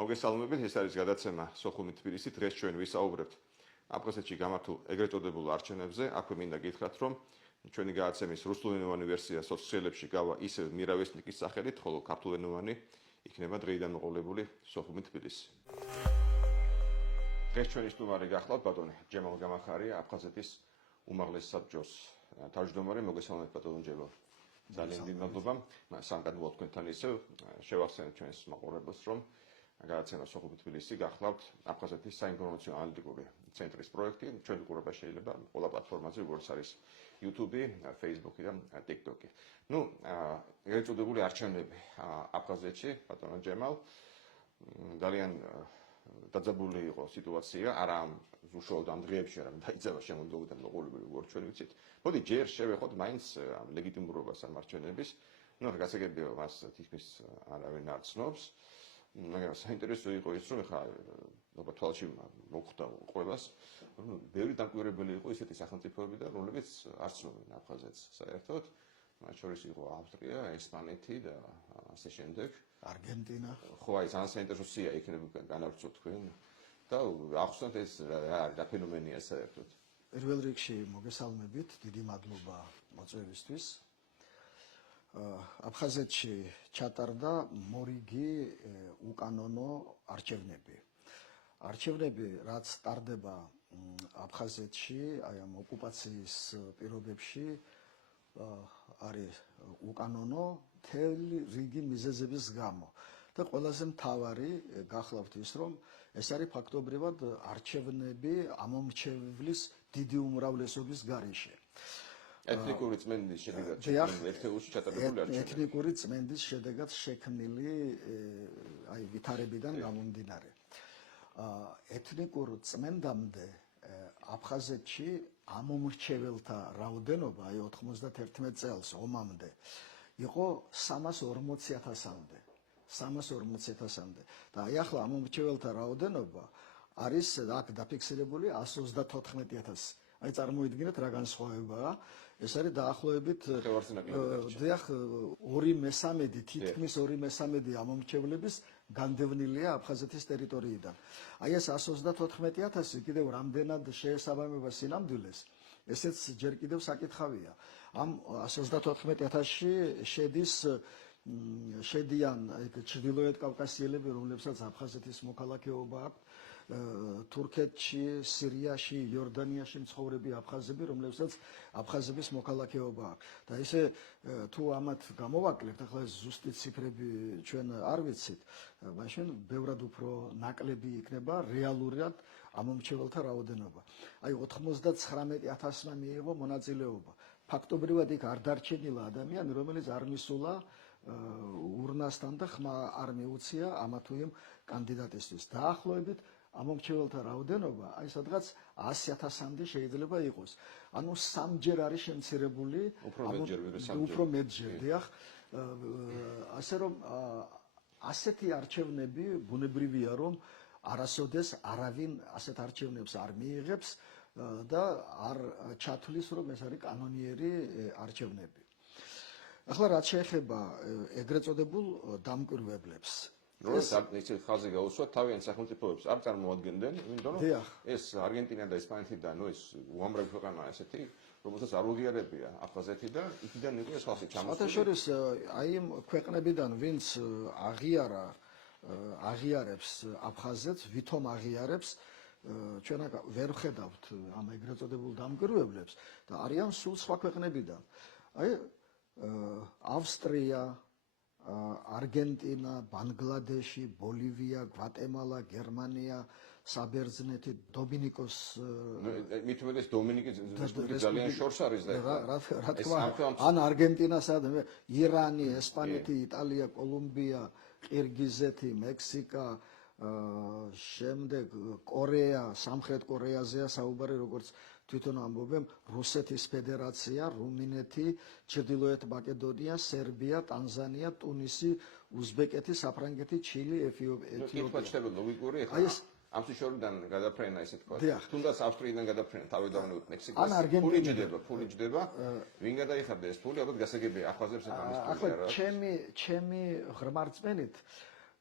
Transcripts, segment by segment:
მოგესალმებით, ეს არის გადაცემა სოხუმი თბილისი. დღეს ჩვენ ვისაუბრებთ აფხაზეთში გამართულ ეგრეთ წოდებულ არჩევნებზე. აქვე მინდა გითხრათ, რომ ჩვენი გადაცემის რუსულენოვანი ვერსია სოციალებში გავა ისევ მირავესნიკის სახელით, ხოლო ქართულენოვანი იქნება დღეიდან მოყოლებული სოხუმი თბილისი. დღეს ჩვენი სტუმარი გახლავთ ბატონი ჯემალ გამახარია, აფხაზეთის უმაღლეს საბჭოს თავმჯდომარე. მოგესალმებით ბატონო ჯემალ. ძალიან დიდი მადლობა. სამკაცმულო თქვენთან ისევ შევახსენებთ ჩვენს მაყურებელს, რომ გადაცემა სოხუმი თბილისი გახლავთ აფხაზეთის საინფორმაციო ანალიტიკური ცენტრის პროექტი. ჩვენი ყურება შეიძლება ყველა პლატფორმაზე, როგორც არის YouTube, Facebook და TikTok. ეგრეთ წოდებული არჩევნები აფხაზეთში, ბატონო ჯემალ, ძალიან დაძაბული იყო სიტუაცია, არა უშუალოდ ამ დღეებში, არამედ დაიწყება შემოდგომიდან მოყოლებული, როგორც ჩვენ ვიცით. მოდი ჯერ შევეხოთ მაინც ლეგიტიმურობას ამ არჩევნების. გასაგებია მას თითქმის არავინ არ ცნობს. მაგრამ საინტერესო იყო ის, რომ ეხლა თვალში მოხვდა ყველას, რომ ბევრი დამკვირვებელი იყო ისეთი სახელმწიფოები და რომლებიც არ ცნობენ აფხაზეთს საერთოდ. მათ შორის იყო ავსტრია, ესპანეთი და ასე შემდეგ. არგენტინა. ხო, აი ძალიან საინტერესო სია იქნება განავრცოთ თქვენ და ახსნათ ეს რა ფენომენია საერთოდ. პირველ რიგში მოგესალმებით, დიდი მადლობა მოწვევისთვის. აფხაზეთში ჩატარდა მორიგი უკანონო არჩევნები. არჩევნები, რაც ტარდება აფხაზეთში, აი ამ ოკუპაციის პირობებში, არის უკანონო მთელი რიგი მიზეზების გამო. და ყველაზე მთავარი გახლავთ ის, რომ ეს არის ფაქტობრივად არჩევნები ამომრჩევლის დიდი უმრავლესობის გარეშე. ეთნიკური წმენდის შედეგად ერთეულში ჩატარებული არჩევნები. ეთნიკური წმენდის შედეგად შექმნილი აი ვითარებიდან გამომდინარე. ეთნიკურ წმენდამდე აფხაზეთში ამომრჩეველთა რაოდენობა აი 91 წელს ომამდე იყო 340,000-მდე. 340,000-მდე. და აი ახლა ამომრჩეველთა რაოდენობა არის აქ დაფიქსირებული 134,000. აი წარმოიდგინეთ რა განსხვავებაა. ეს არის დაახლოებით დიახ 2/3, თითქმის 2/3 ამომრჩევლების განდევნილია აფხაზეთის ტერიტორიიდან. აი ეს 134,000 კიდევ რამდენად შეესაბამება სინამდვილეს, ესეც ჯერ კიდევ საკითხავია. ამ 134,000-ში შედიან ჩრდილოეთ კავკასიელები, რომლებსაც აფხაზეთის მოქალაქეობა აქვს, თურქეთში, სირიაში, იორდანიაში მცხოვრები აფხაზები, რომლებსაც აფხაზების მოქალაქეობა აქვს. და ისე თუ ამათ გამოვაკლებთ, ახლა ეს ზუსტი ციფრები ჩვენ არ ვიცით, მაშინ ბევრად უფრო ნაკლები იქნება რეალურად ამომრჩეველთა რაოდენობა. აი 99,000-მა მიიღო მონაწილეობა. ფაქტობრივად იქ არ დარჩენილა ადამიანი, რომელიც არ მისულა ურნასთან და ხმა არ მიუცია ამა თუ იმ კანდიდატისთვის. დაახლოებით ამომრჩეველთა რაოდენობა აი სადღაც 100,000-მდე შეიძლება იყოს. ანუ სამჯერ არის შემცირებული, უფრო მეტჯერ, დიახ. ასე რომ ასეთი არჩევნები ბუნებრივია, რომ არასოდეს არავინ ასეთ არჩევნებს არ მიიღებს და არ ჩათვლის, რომ ეს არის კანონიერი არჩევნები. ახლა რაც შეეხება ეგრეთ წოდებულ დამკვირვებლებს, ეს ხაზი გაუსვათ თავიანთ სახელმწიფოებს არ წარმოადგენდნენ, იმიტომ რომ ეს არგენტინა და ესპანეთი და ეს უამრავი ქვეყანაა ესეთი, რომელსაც არ უღიარებია აფხაზეთი და იქიდან იყო ეს ხალხი ჩამოსული. საერთაშორის აი იმ ქვეყნებიდან, ვინც აღიარებს აფხაზეთს, ვითომ აღიარებს, ჩვენ ვერ ვხედავთ ამ ეგრეთ წოდებულ დამკვირვებლებს და არიან სულ სხვა ქვეყნებიდან. აი ავსტრია, არგენტინა, ბანგლადეში, ბოლივია, გვატემალა, გერმანია, საბერძნეთი, დომინიკოს მით უმეტეს დომინიკის ძალიან შორს არის და რა თქმა უნდა, ან არგენტინასა და ირანი, ესპანეთი, იტალია, კოლუმბია, ყირგიზეთი, მექსიკა, შემდეგ კორეა, სამხრეთ კორეაზეა საუბარი, როგორც თვითონ ამბობენ, რუსეთის ფედერაცია, რუმინეთი, ჩრდილოეთ მაკედონია, სერბია, ტანზანია, ტუნისი, უზბეკეთი, საფრანგეთი, ჩილი, ეთიოპია. კითხვა ჩნდება ლოგიკური, ეხლა ამ შორიდან გადაფრენა ესე თქვა. თუნდაც ავსტრიიდან გადაფრენა, თავიდანვე მექსიკას. ფული ჯდება. ვინ გადაიხარდა ეს ფული? ალბათ გასაგებია აფხაზებს ამის ფული არა. ახლა ჩემი ღრმა რწმენით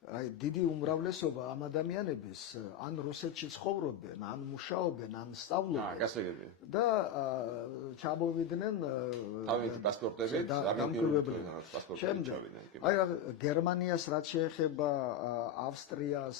აი დიდი უმრავლესობა ამ ადამიანების ან რუსეთში ცხოვრობენ, ან მუშაობენ, ან სწავლობენ გასაგებია. და ჩამოვიდნენ თავიანთი პასპორტებით, დამკვირვებლები. პასპორტები შემდეგ, ჩავიდნენ. აი გერმანიას რაც შეეხება ავსტრიას,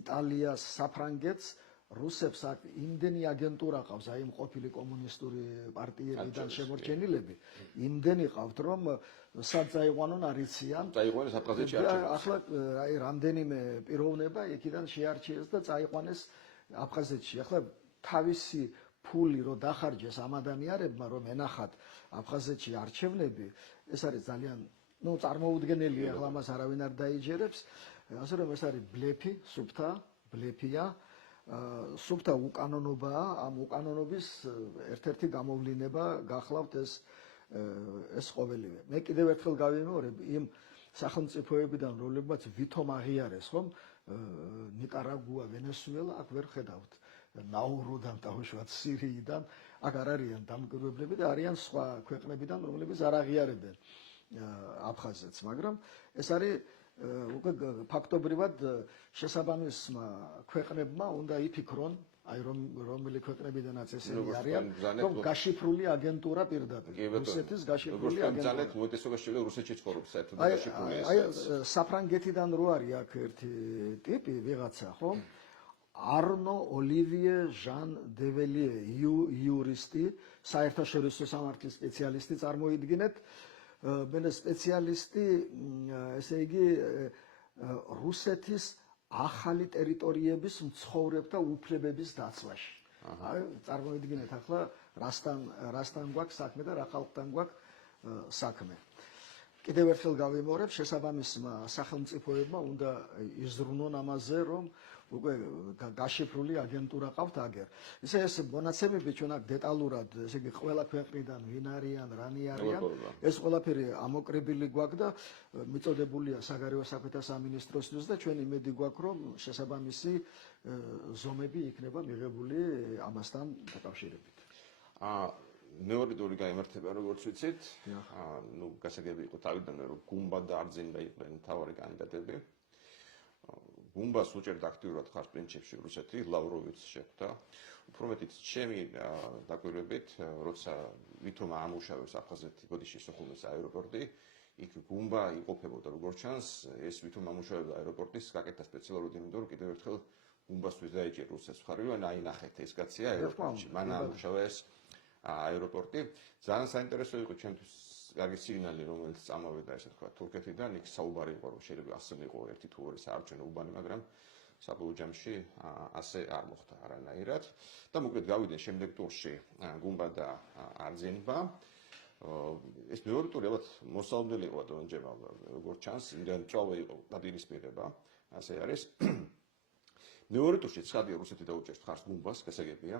იტალიას, საფრანგეთს რუსებს აქ იმდენი აგენტურა ყავს, აი იმ ყოფილი კომუნისტური პარტიებიდან შემორჩენილები, იმდენი ყავთ, რომ სად წაიყვანონ არ იციან. წაიყვანეს აფხაზეთში არჩევნებში. ახლა აი რამდენიმე პიროვნება იქიდან შეარჩიეს და წაიყვანეს აფხაზეთში. ახლა თავისი ფული რო დახარჯეს ამ ადამიანებმა, რომ ენახათ აფხაზეთში არჩევნები, ეს არის ძალიან წარმოუდგენელია, ახლა მას არავინ არ დაიჯერებს, ასე რომ ეს არის ბლეფი, სუფთა ბლეფია. სუფთა უკანონობაა, ამ უკანონობის ერთ-ერთი გამოვლინება გახლავთ ეს ყოველივე. მე კიდევ ერთხელ გავიმეორებ იმ სახელმწიფოებიდან, რომლებმაც ვითომ აღიარეს, ხომ ნიკარაგუა, ვენესუელა, აქ ვერ ხედავთ ნაურუდან, დაუშვათ სირიიდან, აქ არ არიან დამკვირვებლები და არიან სხვა ქვეყნებიდან, რომლებიც არ აღიარებენ აფხაზეთს, მაგრამ ეს არის უკვე ფაქტობრივად შესაბამისმა ქვეყნებმა უნდა იფიქრონ, აი რომელი ქვეყნებიდანაც ესენი არიან, რომ გაშიფრული აგენტურა პირდაპირ რუსეთის გაშიფრული აგენტურა. ძალიან უმეტესობა შეიძლება რუსეთში ცხოვრობს საერთოდ გაშიფრული. აი საფრანგეთიდან რო არის აქ ერთი ტიპი ვიღაცა, ხო? არნო ოლივიე ჟან დეველიე, იურისტი, საერთაშორისო სამართლის სპეციალისტი წარმოიდგინეთ. მენე სპეციალისტი, ესე იგი რუსეთის ახალი ტერიტორიების მცხოვრებთა უფლებების დაცვაში. აი წარმოიდგინეთ ახლა რასთან გვაქვს საქმე და რა ხალხთან გვაქვს საქმე. კიდევ ერთხელ გავიმეორებ, შესაბამისმა სახელმწიფოებმა უნდა იზრუნონ ამაზე, რომ უკვე გაშიფრული აგენტურა ყავთ აგერ. ისე ეს მონაცემები ჩვენ აქ დეტალურად, ესე იგი ყველა ქვეყნიდან ვინ არიან, რანი არიან, ეს ყველაფერი ამოკრებილი გვაქვს და მიწოდებულია საგარეო საქმეთა სამინისტროსთვის და ჩვენ იმედი გვაქვს, რომ შესაბამისი ზომები იქნება მიღებული ამასთან დაკავშირებით. მეორე ტური გაიმართება, როგორც ვიცით, გასაგები იყო თავიდანვე, რომ გუმბა და არძინბა იყვნენ მთავარი კანდიდატები. გუმბას უჭერდა აქტიურად ხარს პრინციპში რუსეთი, ლავროვიც შეხვდა. უფრო მეტიც ჩემი დაკვირვებით, როცა ვითომ ამუშავებს აფხაზეთი ბოდიში სოხუმის აეროპორტი, იქ გუმბა იყოფებოდა როგორც ჩანს, ეს ვითომ ამუშავებდა აეროპორტის გაკეთდა სპეციალურად იმიტომ, რომ კიდევ ერთხელ გუმბასთვის დაიჭირა რუსეთს მხარი, რომ აი ნახეთ ეს კაცია აეროპორტში, მან ამუშავა ეს აეროპორტი. ძალიან საინტერესო იყო ჩემთვის კარგი სიგნალი, რომელიც წამოვიდა, ესე თქვა, თურქეთიდან, იქ საუბარი იყო, რომ შეიძლება ასევე იყო ერთი თუ ორი საარჩევნო უბანი, მაგრამ საბოლოო ჯამში ასე არ მოხდა არანაირად. და მოკლედ გავიდნენ შემდეგ ტურში გუმბა და არძინბა. ეს მეორე ტური ალბათ მოსალოდნელი იყო დონჯემა, როგორც ჩანს, იმდენ მწვავე იყო დაპირისპირება, ასე არის. მეორე ტურში ცხადია რუსეთი დაუჭერს მხარს გუმბას, გასაგებია.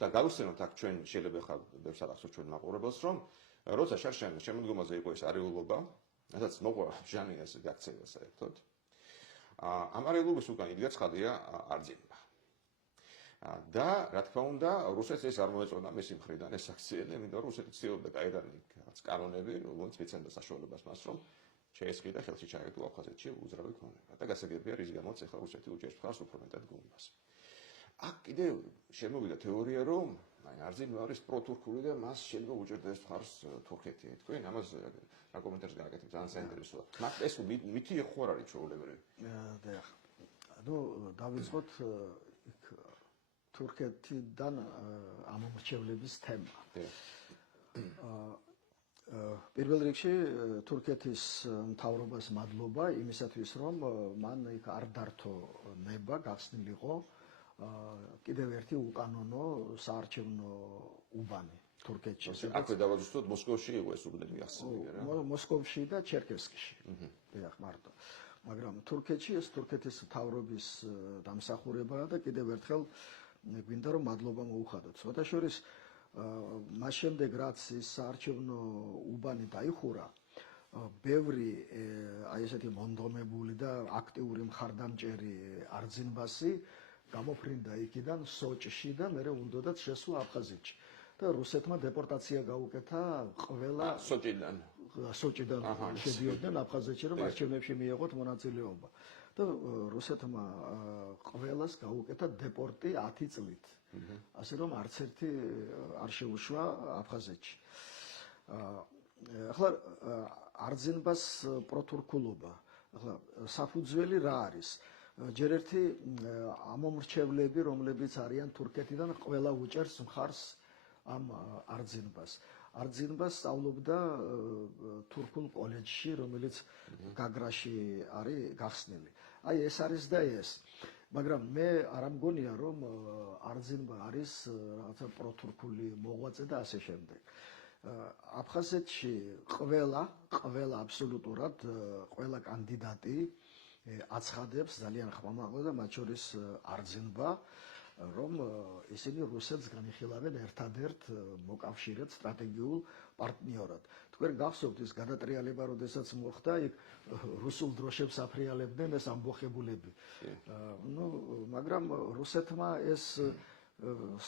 და გავიხსენოთ აქ ჩვენ შეიძლება ხარ ბევრს აღსვათ ჩვენ მაყურებელს, რომ როცა შარშანის შემოდგომაზე იყო ეს არეულობა, სადაც მოყვა ჟანიას გაქცევა საერთოდ. ამ არეულობის უკან იდგა ცხადია არძინბა. და რა თქმა უნდა, რუსეთს ეს არ მოეწონა მისი მხრიდან ეს აქციელი, იმიტომ რომ რუსეთი ცდილობდა გაერანა რაღაც კანონები, რომელიც მიცემდა საშუალებას მას, რომ შეესყიდა ხელში ჩაეგდო აფხაზეთში უძრავი ქონება. და გასაგებია, რის გამოც ახლა რუსეთი უჭერს მხარს უფრო მეტად გუმბას. აქ კიდევ შემოვიდა თეორია, რომ არძინბა არის პროტურქული და მას შეიძლება უჭერდეს მხარს თურქეთი. თქვენ ამას რა კომენტარს გააკეთებთ? ძალიან საინტერესოა. მათ ეს მითი ხო არ არის ჩვეულებრივი? დიახ. დავიწყოთ თურქეთიდან ამომრჩევლების თემა. პირველ რიგში თურქეთის მთავრობას მადლობა იმისათვის, რომ მან იქ არ დართო ნება, გახსნილიყო კიდევ ერთი უკანონო საარჩევნო უბანი თურქეთში. აქვე დავაზუსტოთ, მოსკოვში იყო ეს უბნები გახსნილი რა? მოსკოვში და ჩერკესკში. დიახ, მარტო. მაგრამ თურქეთში ეს თურქეთის მთავრობის დამსახურებაა და კიდევ ერთხელ გვინდა რომ მადლობა მოუხადოთ. სხვათაშორის მას შემდეგ რაც ის საარჩევნო უბანი დაიხურა, ბევრი აი ესეთი მონდომებული და აქტიური მხარდამჭერი არძინბასი გამოფრინდა იქიდან სოჭში და მერე უნდათ შესვლა აფხაზეთში. და რუსეთმა დეპორტაცია გაუკეთა ყველა სოჭიდან. სოჭიდან შედიოდნენ აფხაზეთში, რომ არჩევნებში მიიღოთ მონაწილეობა. და რუსეთმა ყველას გაუკეთა დეპორტი 10 წლით. ასე რომ არც ერთი არ შეუშვა აფხაზეთში. ახლა არძენბას პროთურქულობა. ახლა საფუძველი რა არის? ჯერ ერთი ამომრჩევლები, რომლებიც არიან თურქეთიდან, ყველა უჭერს მხარს ამ არძენბას. არძენბას სწავლობდა თურქულ კოლეჯში, რომელიც გაგრაში არის გახსნილი. აი ეს არის და ეს. მაგრამ მე არ ამგონია, რომ არძენბა არის რაღაცა პროთურქული მოღვაწე და ასე შემდეგ. აფხაზეთში ყველა აბსოლუტურად ყველა კანდიდატი აცხადებს ძალიან ხმამაღლა და მათ შორის არძენბა, რომ ისინი რუსეთს განიხილავენ ერთადერთ მოკავშირედ სტრატეგიულ პარტნიორად. თქვენ გახსოვთ ის გადატრიალება, როდესაც მოხდა, იქ რუსულ დროშებს აფრიალებდნენ ეს ამბოხებულები. მაგრამ რუსეთმა ეს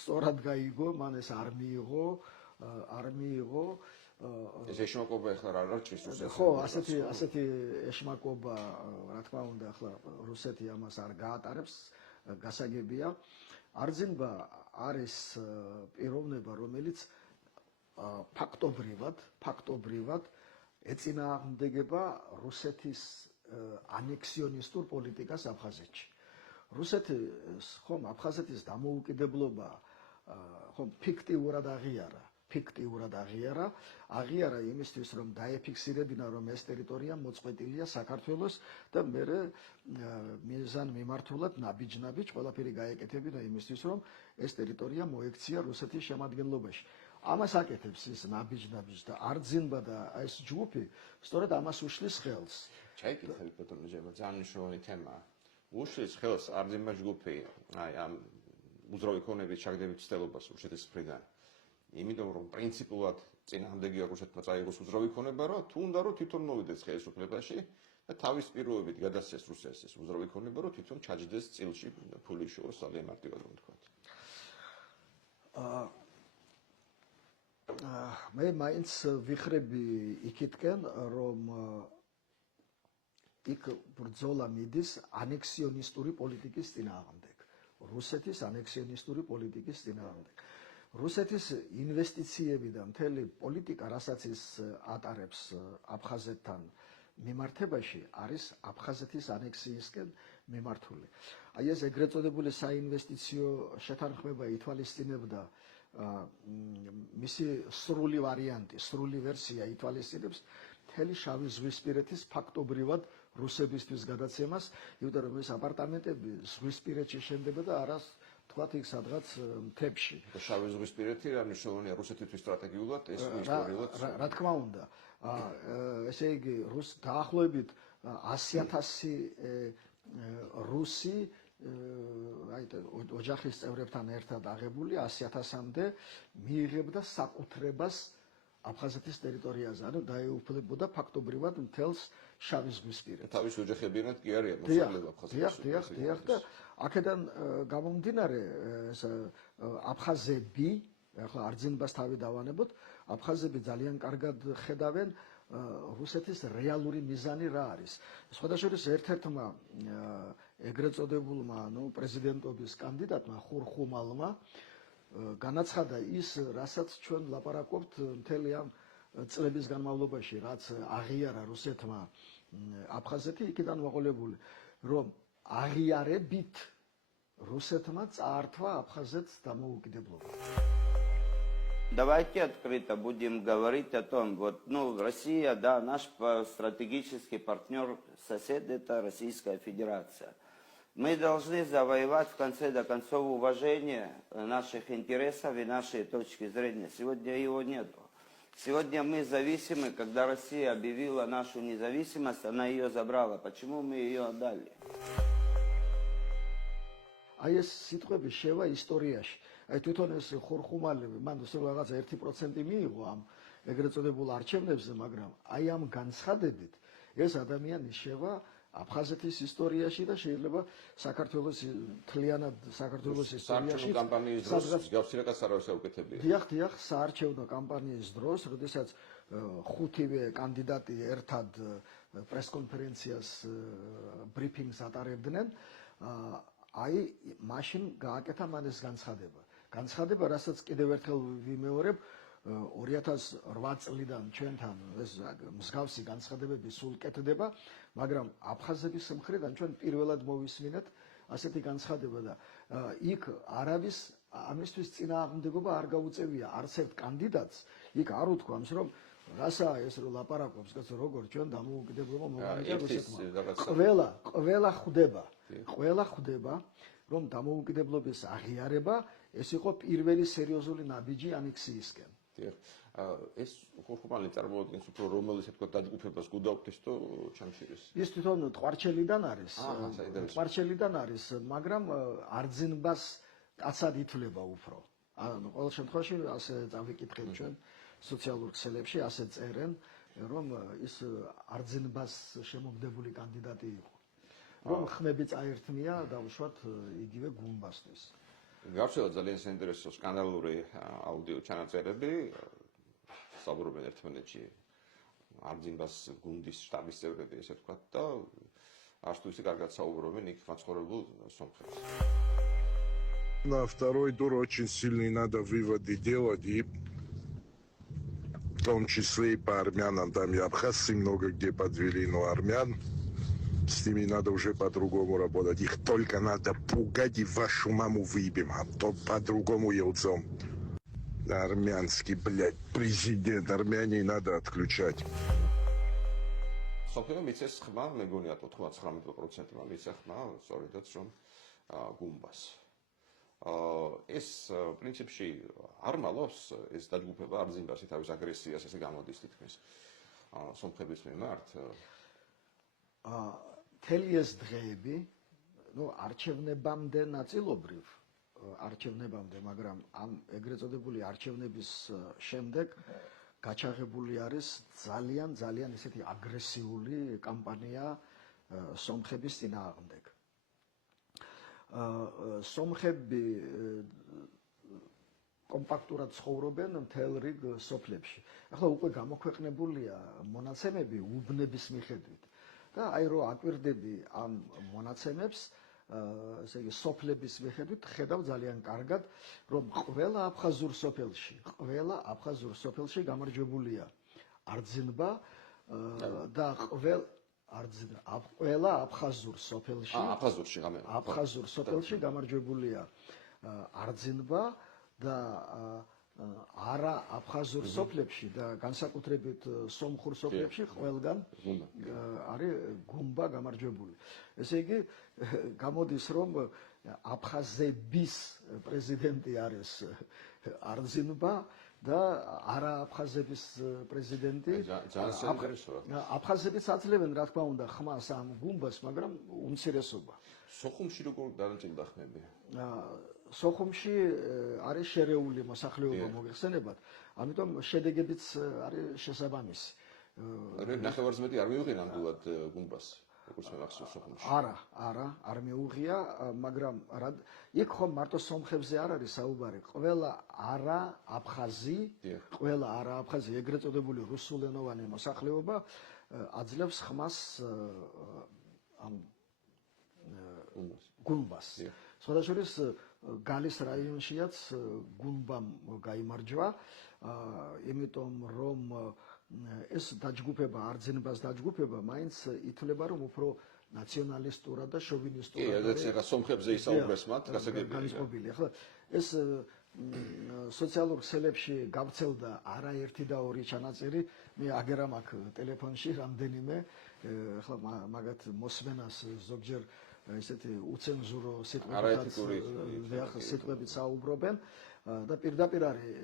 სწორად გაიგო, მან ეს არ მიიღო. ეს ეშმაკობა ახლა რა რჩის რუსეთს? ხო, ასეთი ეშმაკობა, რა თქმა უნდა, ახლა რუსეთი ამას არ გაატარებს, გასაგებია. არძენბა არის პიროვნება, რომელიც ფაქტობრივად ეწინააღმდეგება რუსეთის ანექსიონისტურ პოლიტიკას აფხაზეთში. რუსეთის ხომ აფხაზეთის დამოუკიდებლობა ხომ ფიქტიურად აღიარა იმისთვის, რომ დაეფიქსირებინა, რომ ეს ტერიტორია მოწყვეტილია საქართველოს და მერე მიზან მიმართულად ნაბიჯ-ნაბიჯ ყველაფერი გაეკეთებინა იმისთვის, რომ ეს ტერიტორია მოექცია რუსეთის შემადგენლობაში. ამას აკეთებს ის ნაბიჯ-ნაბიჯ და არძენბა და ეს ჯგუფი სწორედ ამას უშლის ხელს. ჩაიკითხებით ბატონო ჯება, ძალიან მნიშვნელოვანი თემაა. უშლის ხელს არძენბა ჯგუფი აი ამ უძრავი ქონების ჩაგდებით ცდელობას რუსეთის მხრიდან. იმიტომ რომ პრინციპულად წინააღმდეგია რუსეთმა წაიღოს უძრავი ქონება, რომ თუ უნდა რომ თვითონ მოვიდეს ხელისუფლებაში და თავის პირობებით გადასცეს რუსეთს ეს უძრავი ქონება, რომ თვითონ ჩაჯდეს წილში ფული შორს ძალიან მარტივად რომ ვთქვა. მე მაინც ვიხრები იქითკენ, რომ იქ ბრძოლა მიდის ანექსიონისტური პოლიტიკის წინააღმდეგ. რუსეთის ანექსიონისტური პოლიტიკის წინააღმდეგ. რუსეთის ინვესტიციები და მთელი პოლიტიკა, რასაც ის ატარებს აფხაზეთთან მიმართებაში, არის აფხაზეთის ანექსიისკენ მიმართული. აი ეს ეგრეთ წოდებული საინვესტიციო შეთანხმება ითვალისწინებდა მისი სრული ვარიანტი, სრული ვერსია ითვალისწინებს მთელი შავი ზღვისპირეთის ფაქტობრივად რუსებისთვის გადაცემას, იმიტომ რომ ეს აპარტამენტები ზღვისპირეთში შენდება და არას თქვათ იქ სადღაც მთებში. შავი ზღვისპირეთი რა მნიშვნელოვანია რუსეთისთვის სტრატეგიულად, ეს ისტორიულად? რა თქმა უნდა, ესე იგი დაახლოებით 100,000 რუსი აი ოჯახის წევრებთან ერთად აღებული 100,000-მდე მიიღებდა საკუთრებას აფხაზეთის ტერიტორიაზე, ანუ დაეუფლებოდა ფაქტობრივად მთელს შავი ზღვისპირეთს. თავის ოჯახებიანად კი არიან მოსახლეობა აფხაზეთში. დიახ და აქედან გამომდინარე აფხაზები, ახლა არძენბას თავი დავანებოთ, აფხაზები ძალიან კარგად ხედავენ რუსეთის რეალური მიზანი რა არის. სხვადასხვა ერთ-ერთმა ეგრეთ წოდებულმა პრეზიდენტობის კანდიდატმა ხურხუმალმა განაცხადა ის, რასაც ჩვენ ლაპარაკობთ მთელი ამ წლების განმავლობაში, რაც აღიარა რუსეთმა აფხაზეთი, იქიდან მოყოლებული, რომ აღიარებით რუსეთმა წაართვა აფხაზეთს დამოუკიდებლობა. Давайте открыто будем говорить о том, Россия, да, наш стратегический партнер, сосед, это Российская Федерация. Мы должны завоевать в конце до концов уважение наших интересов и нашей точки зрения. Сегодня его нету. Сегодня мы зависимы, когда Россия объявила нашу независимость, она ее забрала. Почему мы ее отдали? აი ეს სიტყვები შევა ისტორიაში. აი თვითონ ეს ხურხუმალები, მან რაღაც 1% მიიღო ამ ეგრეთ წოდებულ არჩევნებზე, მაგრამ აი ამ განცხადებით ეს ადამიანი შევა აფხაზეთის ისტორიაში და შეიძლება საქართველოს მთლიანად საქართველოს ისტორიაში საარჩევნო კამპანიის დროს მსგავსი რაღაც არავის არ უკეთებია. დიახ, საარჩევნო კამპანიის დროს, როდესაც ხუთივე კანდიდატი ერთად პრესკონფერენციას ბრიფინგს ატარებდნენ, აი მაშინ გააკეთა მან ეს განცხადება, რასაც კიდევ ერთხელ ვიმეორებ, 2008 წლიდან ჩვენთან ეს მსგავსი განცხადებები სულ კეთდება, მაგრამ აფხაზების მხრიდან ჩვენ პირველად მოვისმინეთ ასეთი განცხადება და იქ არავის ამისთვის წინააღმდეგობა არ გაუწევია არც ერთ კანდიდატს, იქ არ უთქვამს, რომ რასაა ეს რომ ლაპარაკობს, კაცო, როგორ ჩვენ დამოუკიდებლობა მოგამიჭა რუსეთმა. ყველა ხვდება, რომ დამოუკიდებლობის აღიარება ეს იყო პირველი სერიოზული ნაბიჯი ანექსიისკენ. ეს ხურხუმალი წარმოადგენს უფრო რომელის თქვა დაჯგუფებას გუდაუქდეს თუ ჩამშირეს. ის თვითონ ტყვარჩელიდან არის, მაგრამ არძინბას კაცად ითვლება უფრო. ანუ ყოველ შემთხვევაში ასე წავიკითხეთ ჩვენ სოციალურ ქსელებში, ასე წერენ, რომ ის არძინბას შემოგდებული კანდიდატი იყო. რომ ხმები წაერთმია დაუშვათ იგივე გუმბასთვის. გავრცელა ძალიან საინტერესო სკანდალური აუდიო ჩანაწერები, საუბრობენ ერთმანეთში არძინბას გუნდის შტაბის წევრები, ესე ვთქვათ, და არც თუ ისე карგად საუბრობენ იქ მაცხოვრებულ სომხებს. На второй тур очень сильный надо выводы делать, и в том числе и по армянам. Там и абхазцы много где подвели, но армян с ними надо уже по-другому работать. Их только надо пугать и вашу маму выебем, а то по-другому елцом. Армянский, блядь, президент, армяне надо отключать. სოფიო მიცეს ხმა, მეგონია 99%-მა მიცეს ხმა, სწორედაც რომ გუმბას. ეს პრინციპში არ მალავს ეს დაჯგუფება არძინბასი თავის აგრესიას ესე გამოდის თითქმის სომხების მიმართ. მთელი ეს დღეები, არჩევნებამდე ნაწილობრივ, მაგრამ ამ ეგრეთ წოდებული არჩევნების შემდეგ გაჩაღებული არის ძალიან ესეთი აგრესიული კამპანია სომხების წინააღმდეგ. სომხები კომპაქტურად ცხოვრობენ მთელ რიგ სოფლებში. ახლა უკვე გამოქვეყნებულია მონაცემები უბნების მიხედვით. და აი რო აკვირდები ამ მონაცემებს, ესე იგი სოფლების მიხედვით ხედავ ძალიან კარგად, რომ ყველა აფხაზურ სოფელში გამარჯვებულია არძინბა და ყველა აფხაზურ სოფელში გამარჯვებულია არძინბა და არა აფხაზურ სოფლებში და განსაკუთრებით სომხურ სოფლებში ყველგან არის გუმბა გამარჯვებული. ესე იგი გამოდის რომ აფხაზების პრეზიდენტი არის არძინბა და არა აფხაზების პრეზიდენტი. აფხაზებიც აძლევენ რა თქმა უნდა ხმას ამ გუმბას, მაგრამ უმცირესობა. სოხუმში როგორ დანაწილდა ხმები? სოხუმში არის შერეული მოსახლეობა მოგეხსენებათ, ამიტომ შედეგებიც არის შესაბამისი. ნახევარზე არ მივიღე ნამდვილად გუმბას, როგორც მე მახსოვს სოხუმში. არა, არ მეუღია, მაგრამ იქ ხომ მარტო სომხებზე არ არის საუბარი, ყველა არა აფხაზი ეგრეთ წოდებული რუსულენოვანი მოსახლეობა აძლევს ხმას ამ გუმბას. სხვადასხვა გალის რაიონშიაც გუმბამ გაიმარჯვა, იმიტომ რომ ეს დაჯგუფება, არძინბას დაჯგუფება მაინც ითვლება რომ უფრო ნაციონალისტურად და შოვინისტურად არის. სომხებზე ისაუბრეს მათ, განწყობილი. ახლა ეს სოციალურ ქსელებში გავრცელდა არაერთი და ორი ჩანაწერი, მე აგერა მაქვს ტელეფონში რამდენიმე, ახლა მაგათ მოსმენას ზოგჯერ ესეთი უცენზურო სიტყვებით საუბრობენ და პირდაპირ არის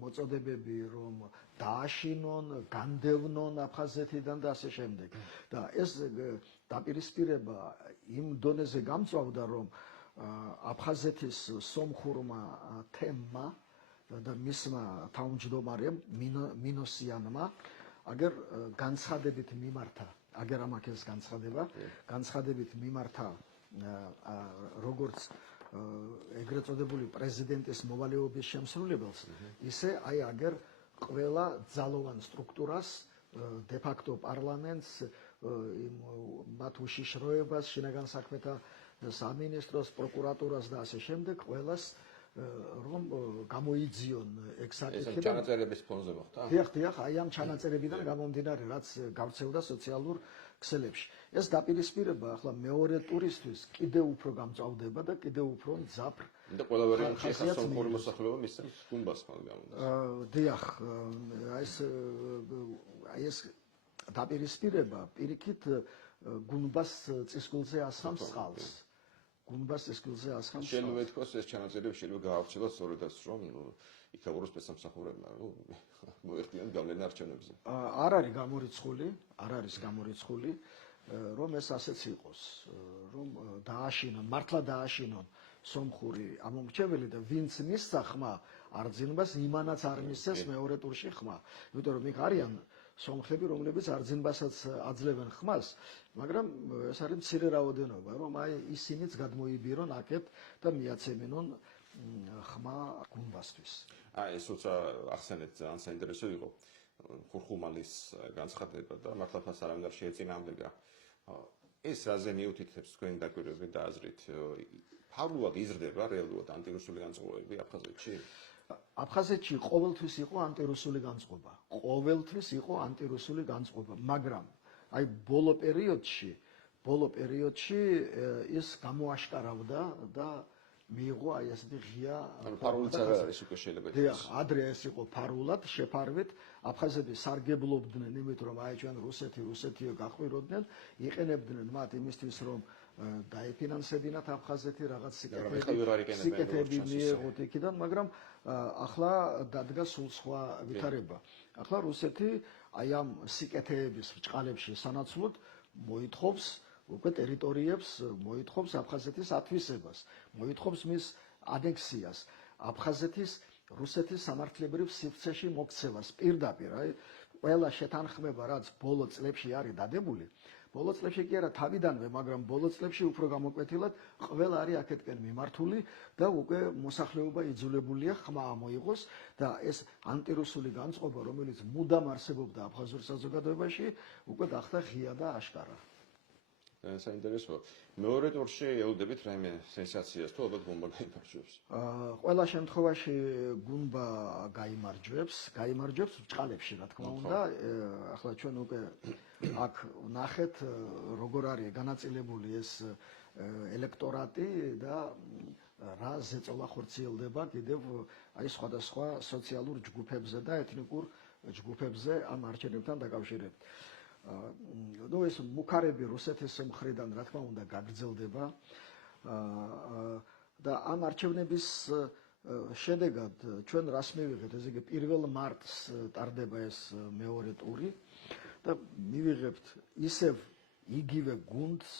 მოწოდებები რომ დააშინონ, განდევნონ აფხაზეთიდან და ასე შემდეგ. და ეს დაპირისპირება იმ დონეზე გამწვავდა რომ აფხაზეთის სომხურმა თემმა და მისმა თავმჯდომარემ მინოსიანმა აგერ განცხადებით მიმართა აგერამაკეს განცხადება, განცხადებით მიმართა როგორც ეგრეთ წოდებული პრეზიდენტის მოვალეობის შემსრულებელს, ისე აი აგერ ყველა ძალოვან სტრუქტურას, de facto პარლამენტს, მათ უშიშროებას, შინაგან საქმეთა სამინისტროს, პროკურატურას და ასე შემდეგ, ყველას რომ გამოიძიონ ეგ საკითხი. ეს ჩანაწერების ფონზე მოხდა? დიახ, აი ამ ჩანაწერებიდან გამომდინარე, რაც გავრცელდა სოციალურ ქსელებში. ეს დაპირისპირება ახლა მეორე ტურისთვის კიდევ უფრო გამწვავდება და კიდევ უფრო მძაფრ. და ყველა ვარიანტი ახლა სომხური მოსახლეობა მისცემს გუნბას ხალხს. დიახ, აი ეს დაპირისპირება პირიქით გუნბას წისქვილზე ასხამს წყალს. გუნბას წისქვილზე ასხამს. შეიძლება ითქვას ეს ჩანაწერები შეიძლება გაავრცელოს სწორედაც რომ იქაუროს სპეცსამსახურებმა მოეხდინათ გავლენა არჩევნებზე. არ არის გამორიცხული, რომ ეს ასეც იყოს, რომ დააშინონ, მართლა დააშინონ სომხური ამომრჩეველი და ვინც მისცა ხმა არძინებას, იმანაც არ მისცეს მეორე ტურში ხმა. იმიტომ რომ იქ არიან სომხები, რომლებიც არძინებასაც აძლევენ ხმას, მაგრამ ეს არის მცირე რაოდენობა, რომ აი ისინიც გადმოიბირონ აქეთ და მიაცემინონ ხმა გუნბასთვის. ეს როცა ახსენეთ ძალიან საინტერესო იყო ხურხუმალის განცხადება და მართლა ფას არავინ არ შეეწინააღმდეგა. ეს რაზე მიუთითებს თქვენი დაკვირვებით და აზრით? ფარულად იზრდება რეალურად ანტირუსული განწყობები აფხაზეთში? აფხაზეთში ყოველთვის იყო ანტირუსული განწყობა, მაგრამ აი ბოლო პერიოდში ის გამოაშკარავდა და მიიღო აი ესეთი ღია ფარულიც არ არის უკვე შეიძლება დიახ, ადრე ეს იყო ფარულად, შეფარვით, აფხაზები სარგებლობდნენ იმით, რომ აი ჩვენ რუსეთიო გაყვიროდნენ, იყენებდნენ მათ იმისთვის, რომ დაიფინანსებინათ აფხაზეთი რაღაც სიკეთეები მიეღოთ იქიდან, მაგრამ ახლა დადგა სულ სხვა ვითარება. ახლა რუსეთი აი ამ სიკეთეების ბრჭყალებში სანაცვლოდ მოითხოვს უკვე ტერიტორიებს, მოითხოვს აფხაზეთის ათვისებას, მოითხოვს მის ანექსიას, აფხაზეთის რუსეთის სამართლებრივ სივრცეში მოქცევას პირდაპირ. აი ყველა შეთანხმება, რაც ბოლო წლებში არის დადებული, ბოლო წლებში კი არა თავიდანვე, მაგრამ ბოლო წლებში უფრო გამოკვეთილად ყველა არის აქეთკენ მიმართული და უკვე მოსახლეობა იძულებულია ხმა მოიღოს და ეს ანტირუსული განწყობა, რომელიც მუდამ არსებობდა აფხაზურ საზოგადოებაში, უკვე გახდა ღია და აშკარა. საინტერესოა. მეორე ტურში ელოდებით რაიმე სენსაციას თუ ალბათ გუნბა გაიმარჯვებს? ყველა შემთხვევაში გუნბა გაიმარჯვებს ბრჭყალებში, რა თქმა უნდა. ახლა ჩვენ უკვე აქ ნახეთ, როგორ არის განაწილებული ეს ელექტორატი და რა ზეწოლა ხორციელდება კიდევ აი სხვადასხვა სოციალურ ჯგუფებზე და ეთნიკურ ჯგუფებზე ამ არჩევნებთან დაკავშირებით. ეს მუქარები რუსეთის მხრიდან რა თქმა უნდა გაგრძელდება და ამ არჩევნების შედეგად ჩვენ რას მივიღეთ, ესე იგი 1 მარტს ტარდება ეს მეორე ტური და მივიღებთ ისევ იგივე გუნდს,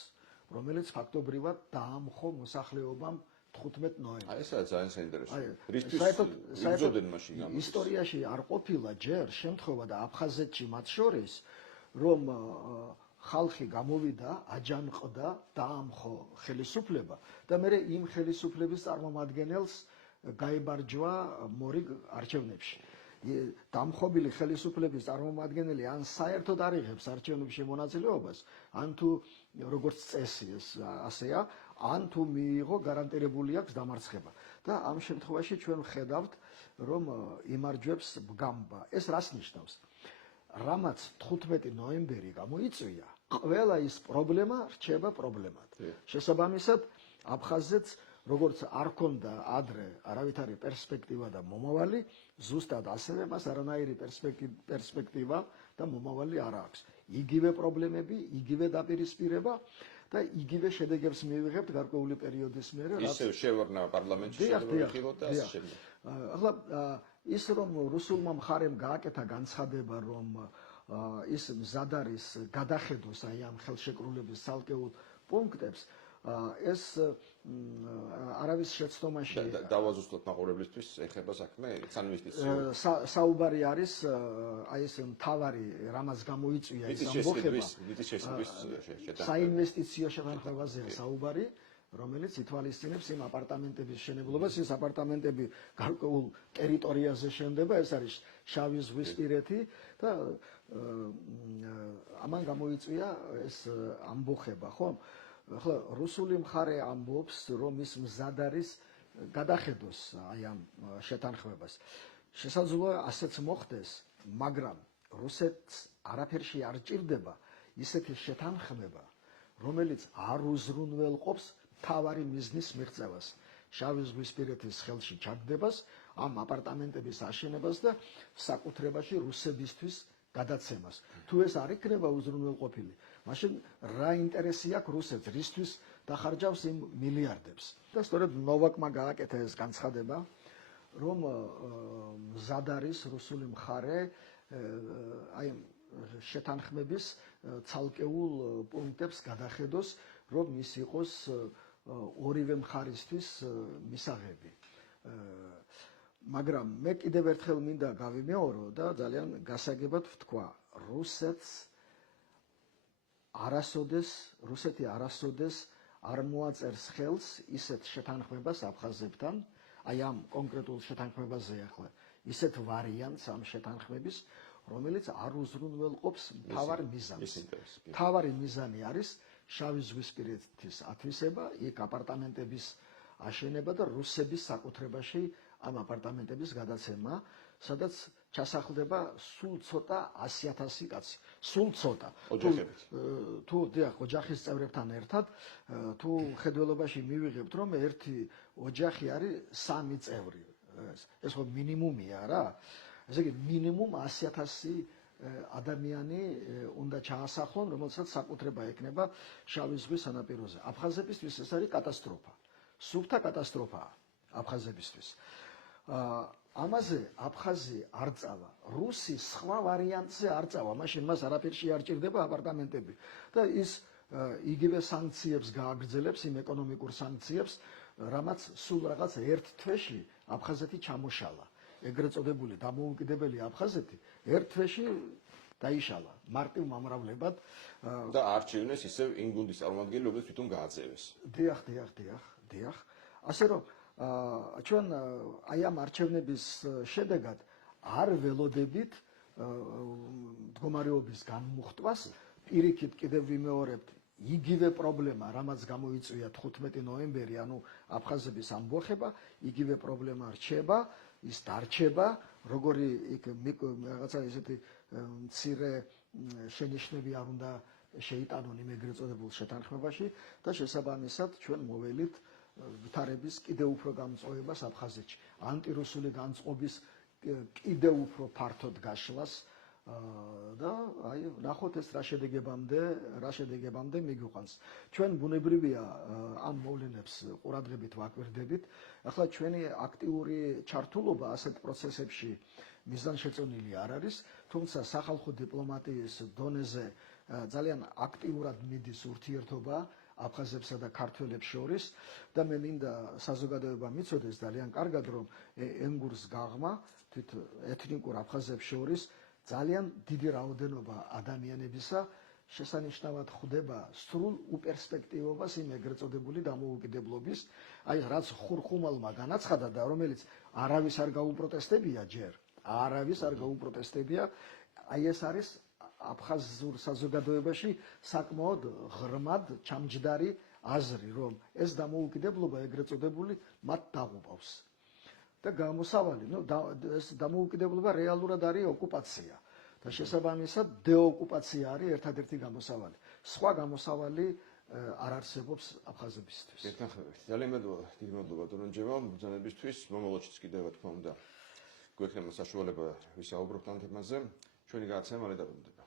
რომელიც ფაქტობრივად დაამხო მოსახლეობამ 15 ნოემბერს. ესაა ძალიან საინტერესო. რისთვის იბრძოდნენ მაშინ გამოსის? ისტორიაში არ ყოფილა ჯერ შემთხვევა და აფხაზეთში მათ შორის რომ ხალხი გამოვიდა, აჯანყდა, დაამხო ხელისუფლება და მე იმ ხელისუფლების წარმომადგენელს გაიბარჯვა მორიგ არჩევნებში. დამხობილი ხელისუფლების წარმომადგენელი ან საერთოდ არ იღებს არჩევნებში მონაწილეობას, ან თუ როგორც წესი ეს ასეა, ან თუ მიიღო გარანტირებული აქვს დამარცხება. და ამ შემთხვევაში ჩვენ ვხედავთ, რომ იმარჯვებს გამბა. ეს რას ნიშნავს? რამაც 15 ნოემბერი გამოიწვია, ყველა ის პრობლემა რჩება პრობლემად. შესაბამისად, აფხაზეთს როგორც არ ქონდა ადრე არავითარი პერსპექტივა და მომავალი, ზუსტად ასევე მას არანაირი პერსპექტივა და მომავალი არ აქვს. იგივე პრობლემები, იგივე დაპირისპირება და იგივე შედეგებს მივიღებთ გარკვეული პერიოდის მერე. ისევ შევარნა პარლამენტში შემოიხილოთ და ასე შემდეგ. ახლა ის რომ რუსულმა მხარემ გააკეთა განცხადება, რომ ის მზად არის გადახედოს აი ამ ხელშეკრულების ცალკეულ პუნქტებს, ეს არავის შეცდომაში დავაზუსტოთ მაყურებლისთვის ეხება საქმე საინვესტიციო საუბარი არის აი ეს მთავარი რამაც გამოიწვია ეს ამბოხება საინვესტიციო შეთანხმებაზეა საუბარი რომელიც ითვალისწინებს იმ აპარტამენტების შენებლობას ეს აპარტამენტები გარკვეულ ტერიტორიაზე შენდება ეს არის შავი ზღვისპირეთი და ამან გამოიწვია ეს ამბოხება ხო ახლა რუსული მხარე ამბობს რომ ის მზად არის გადახედოს აი ამ შეთანხმებას შესაძლოა ასეც მოხდეს მაგრამ რუსეთს არაფერში არ ჭირდება ისეთი შეთანხმება რომელიც არ უზრუნველყოფს თავარი მიზნის მიღწევას შავი ზღვისპირეთის ხელში ჩაგდებას ამ აპარტამენტების აშენებას და საკუთრებაში რუსებისთვის გადაცემას თუ ეს არ იქნება უზრუნველყოფილი მაშინ რა ინტერესი აქვს რუსეთს რისთვის დახარჯავს იმ მილიარდებს და სწორედ ნოვაკმა გააკეთა ეს განცხადება რომ მზად არის რუსული მხარე აი შეთანხმების ცალკეულ პუნქტებს გადახედოს რომ ის იყოს ორივე მხარისთვის მისაღები მაგრამ მე კიდევ ერთხელ მინდა გავიმეორო და ძალიან გასაგებად ვთქვა რუსეთი არასოდეს არ მოაწერს ხელს ისეთ შეთანხმებას აფხაზებთან აი ამ კონკრეტულ შეთანხმებაზე ახლა ისეთ ვარიანტს ამ შეთანხმების რომელიც არ უზრუნველყოფს მთავარ მიზანს მთავარი მიზანი არის შავი ზღვისპირეთის ათვისება იქ აპარტამენტების აშენება და რუსების საკუთრებაში ამ აპარტამენტების გადაცემა სადაც ჩასახლდება სულ ცოტა 100,000 კაცი სულ ცოტა თუ დიახ ოჯახის წევრებთან ერთად თუ ხედველობაში მივიღებთ რომ ერთი ოჯახი არის 3 წევრი ეს ხო მინიმუმია რა ესე იგი მინიმუმ 100,000 ადამიანი უნდა ჩაასახლონ რომელსაც საკუთრება ექნება შავი ზღვის სანაპიროზე აფხაზებისთვის ეს არის კატასტროფა სუფთა კატასტროფაა აფხაზებისთვის ამაზე აფხაზი არ წავა რუსი სხვა ვარიანტზე არ წავა მაშინ მას არაფერში არ ჭირდება აპარტამენტები და ის იგივე სანქციებს გააგრძელებს იმ ეკონომიკურ სანქციებს რამაც სულ რაღაც ერთ თვეში აფხაზეთი ჩამოშალა ეგრეთ წოდებული დამოუკიდებელი აფხაზეთი ერთ თვეში დაიშალა მარტივ მომრავლებად და არჩევნეს ისევ იმ გუნდის წარმომადგენელი რომელიც თვითონ გააძევეს დიახ ასე რომ ჩვენ აი ამ არჩევნების შედეგად არ ველოდებით მდგომარეობის განმუხტვას პირიქით კიდევ ვიმეორებთ იგივე პრობლემა რამაც გამოიწვია 15 ნოემბერი ანუ აფხაზების ამბოხება იგივე პრობლემა რჩება ის დარჩება როგორი იქ რაღაცა ისეთი მცირე შენიშვნები არ უნდა შეიტანონ იმ ეგრეთ წოდებულ შეთანხმებაში და შესაბამისად ჩვენ მოველით ვითარების კიდევ უფრო გამწვავებას აფხაზეთში ანტირუსული განწყობის კიდევ უფრო ფართოდ გაშლას და აი ნახოთ ეს რა შედეგებამდე მიგვიყვანს ჩვენ ბუნებრივია ამ მოვლენებს ყურადღებით ვაკვირდებით ახლა ჩვენი აქტიური ჩართულობა ასეთ პროცესებში მიზანშეწონილი არ არის თუმცა სახალხო დიპლომატიის დონეზე ძალიან აქტიურად მიდის ურთიერთობა აფხაზებსა და ქართველებს შორის და მე მინდა საზოგადოება მიცოდეს ძალიან კარგად რომ ენგურს გაღმა თვით ეთნიკურ აფხაზებს შორის ძალიან დიდი რაოდენობა ადამიანებისა შესანიშნავად ხვდება სრულ უპერსპექტივობას იმ ეგრეთ წოდებული დამოუკიდებლობის აი რაც ხურხუმალმა განაცხადა და რომელიც არავის არ გაუპროტესტებია ჯერ არავის არ გაუპროტესტებია აი ეს არის აფხაზურ საზოგადოებაში საკმაოდ ღრმად ჩამჯდარი აზრი რომ ეს დამოუკიდებლობა ეგრეთ წოდებული მათ დაღუპავს და გამოსავალი ეს დამოუკიდებლობა რეალურად არის ოკუპაცია და შესაბამისად დეოკუპაცია არის ერთადერთი გამოსავალი სხვა გამოსავალი არ არსებობს აფხაზებისთვის ძალიან დიდი მადლობა დონჯევა ბრძანებისთვის მომავალშიც კიდევ რა თქმა უნდა გვექნება საშუალება ვისაუბროთ ამ თემაზე ჩვენი გადაცემა მალე დაბრუნდება